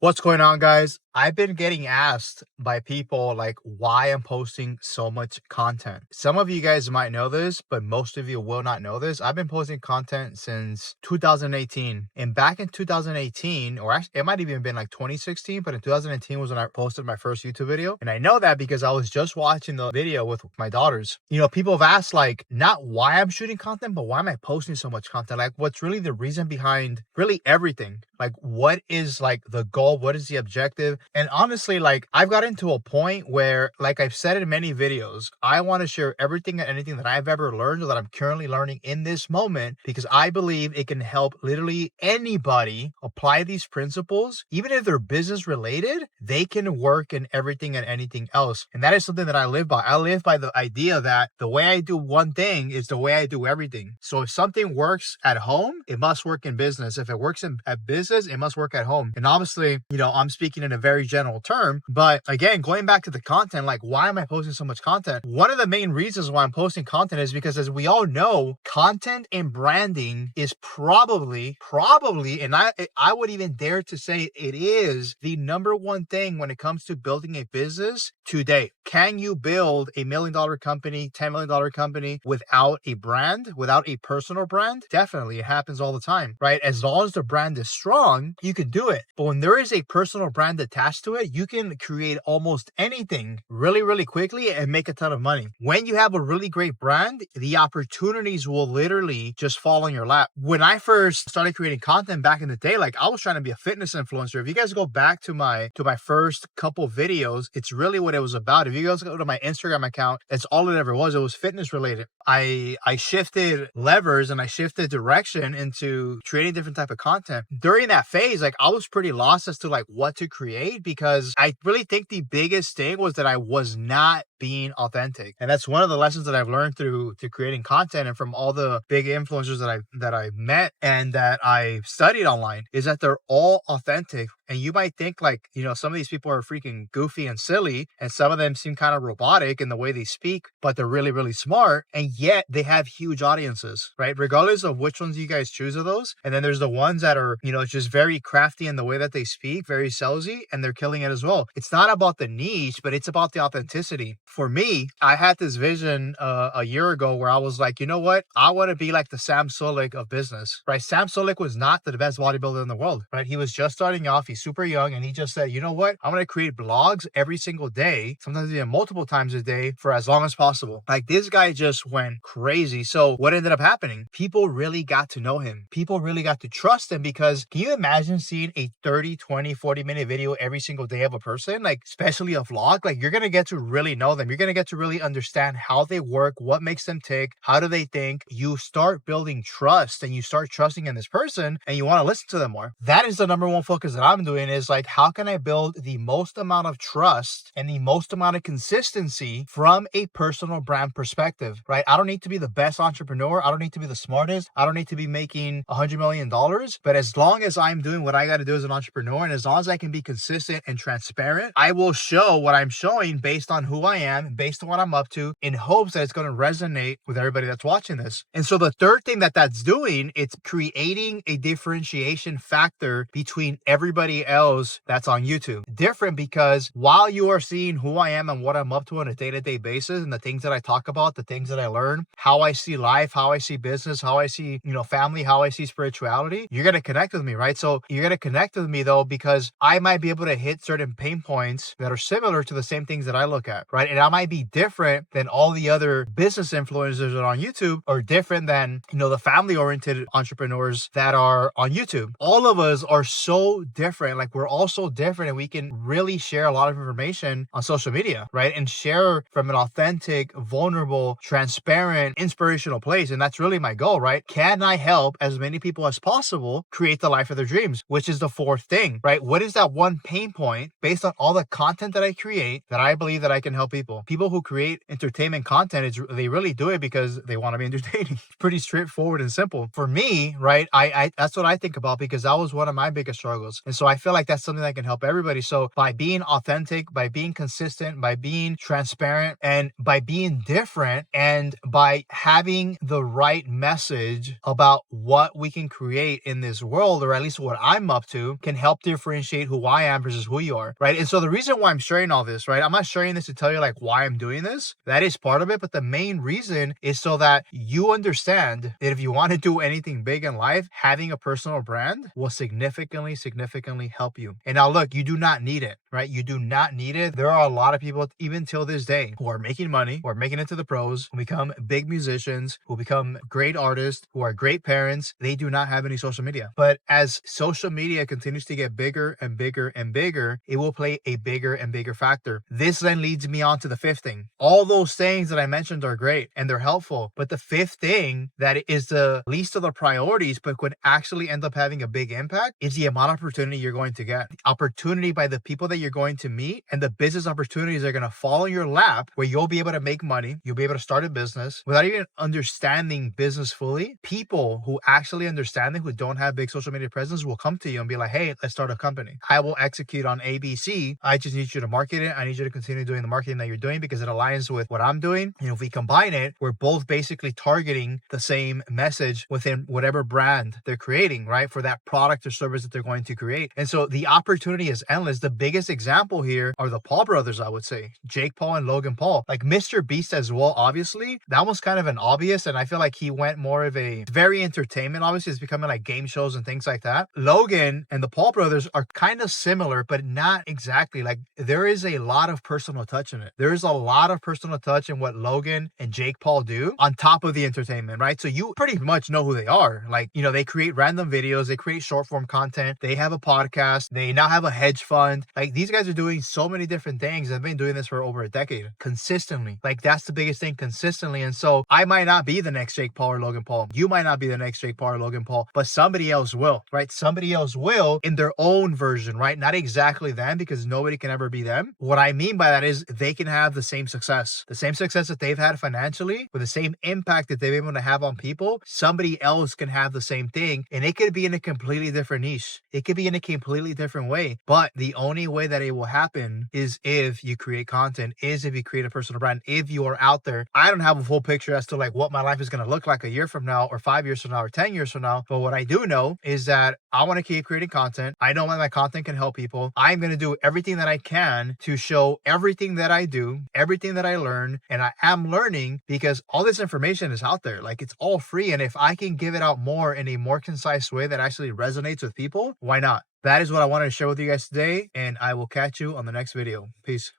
What's going on, guys? I've been getting asked by people like why I'm posting so much content. Some of you guys might know this, but most of you will not know this. I've been posting content since 2018. And back in 2018, or actually it might have even been like 2016, but in 2018 was when I posted my first YouTube video. And I know that because I was just watching the video with my daughters. People have asked like not why I'm shooting content, but why am I posting so much content? Like what's really the reason behind really everything? Like what is like the goal? What is the objective? And honestly, like I've gotten to a point where, like I've said in many videos, I want to share everything and anything that I've ever learned or that I'm currently learning in this moment, because I believe it can help literally anybody apply these principles. Even if they're business related, they can work in everything and anything else. And that is something that I live by. I live by the idea that the way I do one thing is the way I do everything. So if something works at home, it must work in business. If it works at business, it must work at home. And obviously, I'm speaking in a very general term, but again, going back to the content, like why am I posting so much content? One of the main reasons why I'm posting content is because, as we all know, content and branding is probably, and I would even dare to say it is the number one thing when it comes to building a business today. Can you build a $1 million company, $10 million company without a brand, without a personal brand? Definitely. It happens all the time, right? As long as the brand is strong, you can do it. But when there is a personal brand attached to it, you can create almost anything really, really quickly and make a ton of money. When you have a really great brand, the opportunities will literally just fall on your lap. When I first started creating content back in the day, like I was trying to be a fitness influencer. If you guys go back to my first couple videos, it's really what it was about. If you guys go to my Instagram account, that's all it ever was. It was fitness related. I shifted levers and I shifted direction into creating different type of content. During that phase, like I was pretty lost as to like what to create, because I really think the biggest thing was that I was not being authentic. And that's one of the lessons that I've learned through creating content and from all the big influencers that I've met and that I've studied online, is that they're all authentic. And you might think like, some of these people are freaking goofy and silly, and some of them seem kind of robotic in the way they speak, but they're really, really smart. And yet they have huge audiences, right? Regardless of which ones you guys choose of those. And then there's the ones that are, just very crafty in the way that they speak, very salesy, and they're killing it as well. It's not about the niche, but it's about the authenticity. For me, I had this vision a year ago where I was like, you know what? I want to be like the Sam Sulek of business, right? Sam Sulek was not the best bodybuilder in the world, right? He was just starting off. He's super young. And he just said, you know what? I'm going to create blogs every single day, sometimes even multiple times a day, for as long as possible. Like this guy just went crazy. So what ended up happening? People really got to know him. People really got to trust him, because can you imagine seeing a 30, 20, 40-minute video every single day of a person, like especially a vlog? Like you're going to get to really know them. You're going to get to really understand how they work, what makes them tick, how do they think. You start building trust and you start trusting in this person and you want to listen to them more. That is the number one focus that I'm doing, is like, how can I build the most amount of trust and the most amount of consistency from a personal brand perspective, right? I don't need to be the best entrepreneur. I don't need to be the smartest. I don't need to be making $100 million. But as long as I'm doing what I got to do as an entrepreneur, and as long as I can be consistent and transparent, I will show what I'm showing based on who I am, based on what I'm up to, in hopes that it's going to resonate with everybody that's watching this. And so the third thing that's doing, it's creating a differentiation factor between everybody else that's on YouTube. Different, because while you are seeing who I am and what I'm up to on a day-to-day basis, and the things that I talk about, the things that I learn, how I see life, how I see business, how I see, family, how I see spirituality, you're going to connect with me, right? So you're going to connect with me though, because I might be able to hit certain pain points that are similar to the same things that I look at, right? And I might be different than all the other business influencers that are on YouTube, or different than, the family-oriented entrepreneurs that are on YouTube. All of us are so different. Like we're all so different, and we can really share a lot of information on social media, right? And share from an authentic, vulnerable, transparent, inspirational place. And that's really my goal, right? Can I help as many people as possible create the life of their dreams? Which is the fourth thing, right? What is that one pain point based on all the content that I create that I believe that I can help people? People who create entertainment content, they really do it because they want to be entertaining. It's pretty straightforward and simple. For me, right, I that's what I think about, because that was one of my biggest struggles. And so I I feel like that's something that can help everybody. So by being authentic, by being consistent, by being transparent, and by being different, and by having the right message about what we can create in this world, or at least what I'm up to, can help differentiate who I am versus who you are, right? And so the reason why I'm sharing all this, right? I'm not sharing this to tell you like why I'm doing this. That is part of it. But the main reason is so that you understand that if you want to do anything big in life, having a personal brand will significantly help you. And now look, you do not need it, right? You do not need it. There are a lot of people, even till this day, who are making money, who are making it to the pros, who become big musicians, who become great artists, who are great parents. They do not have any social media. But as social media continues to get bigger and bigger and bigger, it will play a bigger and bigger factor. This then leads me on to the fifth thing. All those things that I mentioned are great and they're helpful, but the fifth thing that is the least of the priorities, but could actually end up having a big impact, is the amount of opportunity you're going to get. The opportunity by the people that you're going to meet, and the business opportunities that are going to fall in your lap, where you'll be able to make money, you'll be able to start a business without even understanding business fully. People who actually understand it, who don't have big social media presence, will come to you and be like, hey, let's start a company. I will execute on ABC. I just need you to market it. I need you to continue doing the marketing that you're doing because it aligns with what I'm doing. And if we combine it, we're both basically targeting the same message within whatever brand they're creating, right? For that product or service that they're going to create. And so the opportunity is endless. The biggest example here are the Paul brothers, I would say. Jake Paul and Logan Paul. Like Mr. Beast as well, obviously. That was kind of an obvious, and I feel like he went more of a very entertainment, obviously. It's becoming like game shows and things like that. Logan and the Paul brothers are kind of similar, but not exactly. Like there is a lot of personal touch in it. There is a lot of personal touch in what Logan and Jake Paul do on top of the entertainment, right? So you pretty much know who they are. Like, you know, they create random videos, they create short form content, they have a podcast, they now have a hedge fund. Like these guys are doing so many different things. I've been doing this for over a decade consistently. Like that's the biggest thing, consistently. And so I might not be the next Jake Paul or Logan Paul. You might not be the next Jake Paul or Logan Paul, but somebody else will, right? Somebody else will in their own version, right? Not exactly them, because nobody can ever be them. What I mean by that is they can have the same success that they've had financially, with the same impact that they've been able to have on people. Somebody else can have the same thing, and it could be in a completely different niche. It could be in a completely different way, but the only way that it will happen is if you create content, is if you create a personal brand, if you are out there. I don't have a full picture as to like what my life is going to look like a year from now, or 5 years from now, or 10 years from now. But what I do know is that I want to keep creating content. I know my content can help people. I'm going to do everything that I can to show everything that I do, everything that I learn, and I am learning, because all this information is out there. Like it's all free. And if I can give it out more in a more concise way that actually resonates with people, why not? That is what I wanted to share with you guys today, and I will catch you on the next video. Peace.